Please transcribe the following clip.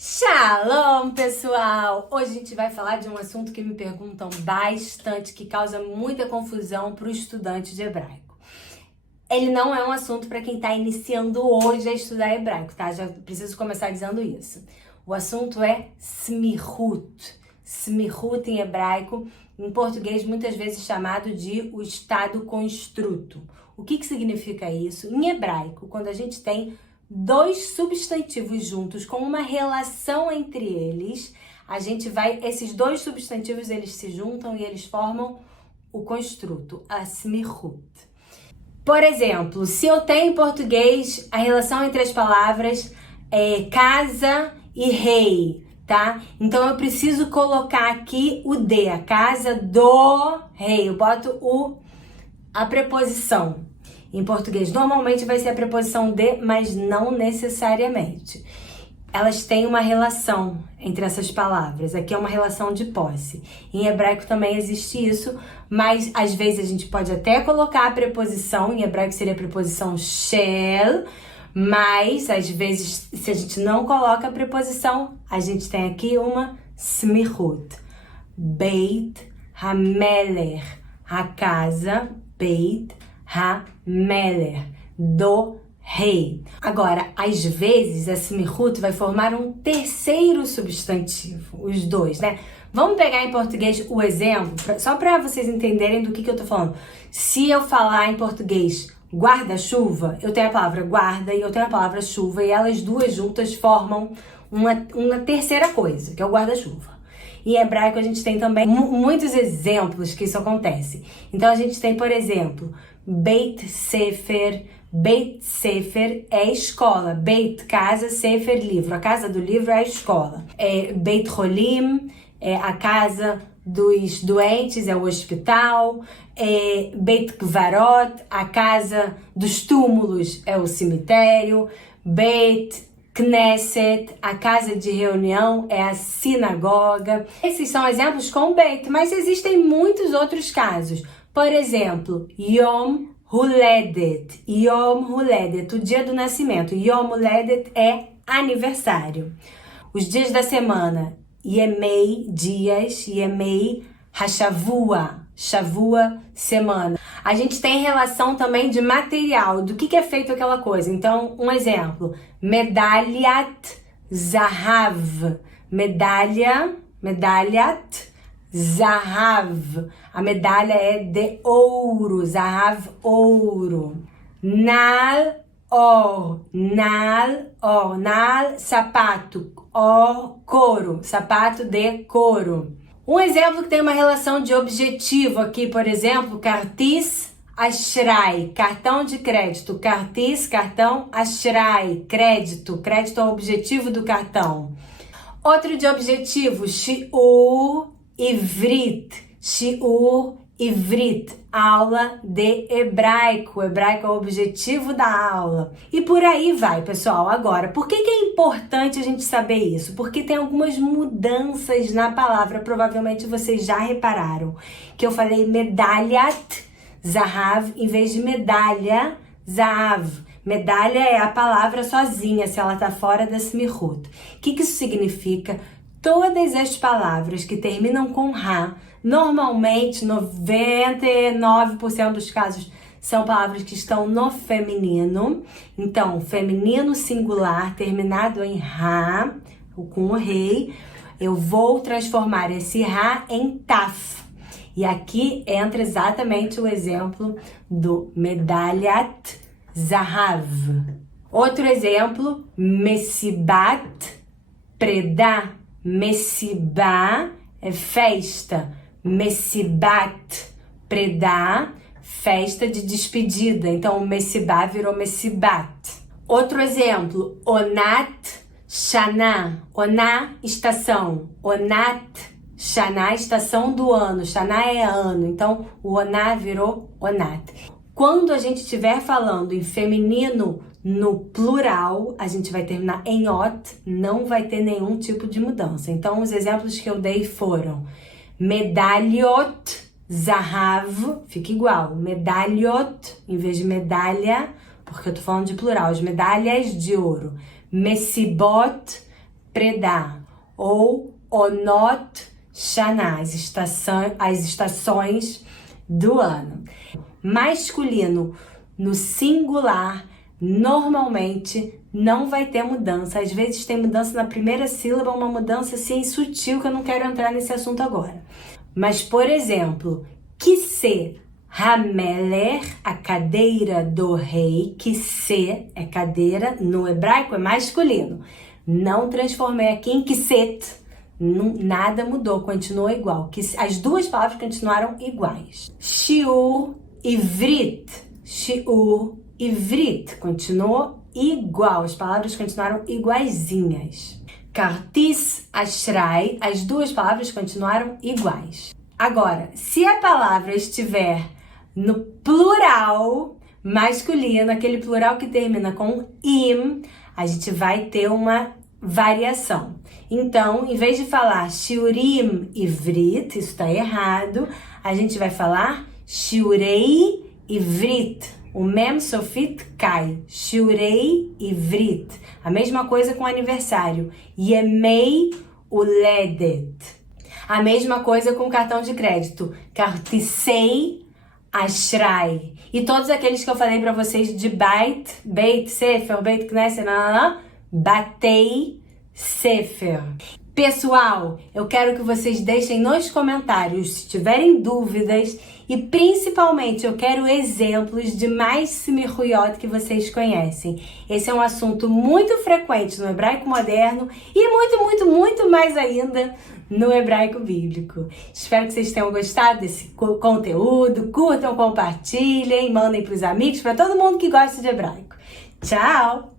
Shalom, pessoal! Hoje a gente vai falar de um assunto que me perguntam bastante, que causa muita confusão para o estudante de hebraico. Ele não é um assunto para quem está iniciando hoje a estudar hebraico, tá? Já preciso começar dizendo isso. O assunto é smihut. Smihut em hebraico, em português muitas vezes chamado de o estado construto. O que significa isso? Em hebraico, quando a gente tem dois substantivos juntos com uma relação entre eles, esses dois substantivos eles se juntam e eles formam o construto, a smihut. Por exemplo, se eu tenho em português a relação entre as palavras casa e rei, tá? Então eu preciso colocar aqui o de, a casa do rei. Eu boto a preposição. Em português, normalmente vai ser a preposição de, mas não necessariamente. Elas têm uma relação entre essas palavras. Aqui é uma relação de posse. Em hebraico também existe isso, mas às vezes a gente pode até colocar a preposição. Em hebraico seria a preposição shel, mas às vezes, se a gente não coloca a preposição, a gente tem aqui uma smihut. Beit HaMelech, a casa, Beit HaMelech, do rei. Agora, às vezes, a smihut vai formar um terceiro substantivo, os dois, né? Vamos pegar em português o exemplo, só para vocês entenderem do que eu tô falando. Se eu falar em português guarda-chuva, eu tenho a palavra guarda e eu tenho a palavra chuva, e elas duas juntas formam uma terceira coisa, que é o guarda-chuva. Em hebraico a gente tem também muitos exemplos que isso acontece. Então a gente tem, por exemplo, Beit Sefer. Beit Sefer é escola. Beit, casa, Sefer, livro. A casa do livro é a escola. Beit Holim é a casa dos doentes, é o hospital. Beit Kvarot, a casa dos túmulos, é o cemitério. Beit Knesset, a casa de reunião, é a sinagoga. Esses são exemplos com Beit, mas existem muitos outros casos. Por exemplo, Yom Huledet. Yom Huledet, o dia do nascimento. Yom Huledet é aniversário. Os dias da semana, Yemei, dias, Yemei Hashavua, Shavua, semana. A gente tem relação também de material, do que é feito aquela coisa. Então, um exemplo, Medalhat Zahav. Medalhat Zahav. A medalha é de ouro, Zahav, ouro. Nal, or, sapato, or, couro, sapato de couro. Um exemplo que tem uma relação de objetivo aqui, por exemplo, Kartis Ashray, cartão de crédito. Kartis, cartão, Ashray, crédito. Crédito é o objetivo do cartão. Outro de objetivo, Shiur Ivrit. Shiur Ivrit, aula de hebraico. O hebraico é o objetivo da aula. E por aí vai, pessoal. Agora, por que é importante a gente saber isso? Porque tem algumas mudanças na palavra. Provavelmente vocês já repararam que eu falei medalhat zahav em vez de medalha zahav. Medalha é a palavra sozinha, se ela tá fora da smihut. O que isso significa? Todas as palavras que terminam com ra, normalmente 99% dos casos são palavras que estão no feminino. Então, feminino singular terminado em ra, com o rei, eu vou transformar esse ra em taf. E aqui entra exatamente o exemplo do medalhat zahav. Outro exemplo, mesibat predá. Messibá é festa. Messibat, predá, festa de despedida. Então, o Messibá virou Messibat. Outro exemplo, Onat Shana. Oná, estação. Onat Shana, estação do ano. Shana é ano. Então, o Oná virou Onat. Quando a gente estiver falando em feminino, no plural, a gente vai terminar em ot, não vai ter nenhum tipo de mudança. Então, os exemplos que eu dei foram medalhot zahav, fica igual, medalhot, em vez de medalha, porque eu tô falando de plural, as medalhas de ouro. Messibot Predá, ou Onot Shana, as estações do ano. Masculino no singular, normalmente não vai ter mudança. Às vezes tem mudança na primeira sílaba, uma mudança assim sutil que eu não quero entrar nesse assunto agora. Mas, por exemplo, Kissê, Hameler, a cadeira do rei. Kissê é cadeira, no hebraico é masculino. Não transformei aqui em Kisset. Nada mudou, continuou igual. As duas palavras continuaram iguais. Shiur, Ivrit. Shiur, Ivrit. Continuou igual. As palavras continuaram iguaizinhas. Kartis, Ashrai. As duas palavras continuaram iguais. Agora, se a palavra estiver no plural masculino, aquele plural que termina com im, a gente vai ter uma variação. Então, em vez de falar shiurim ivrit, isso está errado, a gente vai falar shiurei ivrit. O mem sofit cai. Shiurei ivrit. A mesma coisa com aniversário. Yemei uledet. A mesma coisa com cartão de crédito. Kartisei ashrai. E todos aqueles que eu falei para vocês de Beit Sefer, Beit Knesset, Batei Sefer. Pessoal, eu quero que vocês deixem nos comentários se tiverem dúvidas e principalmente eu quero exemplos de mais Smichuyot que vocês conhecem. Esse é um assunto muito frequente no hebraico moderno e muito mais ainda no hebraico bíblico. Espero que vocês tenham gostado desse conteúdo. Curtam, compartilhem, mandem para os amigos, para todo mundo que gosta de hebraico. Tchau!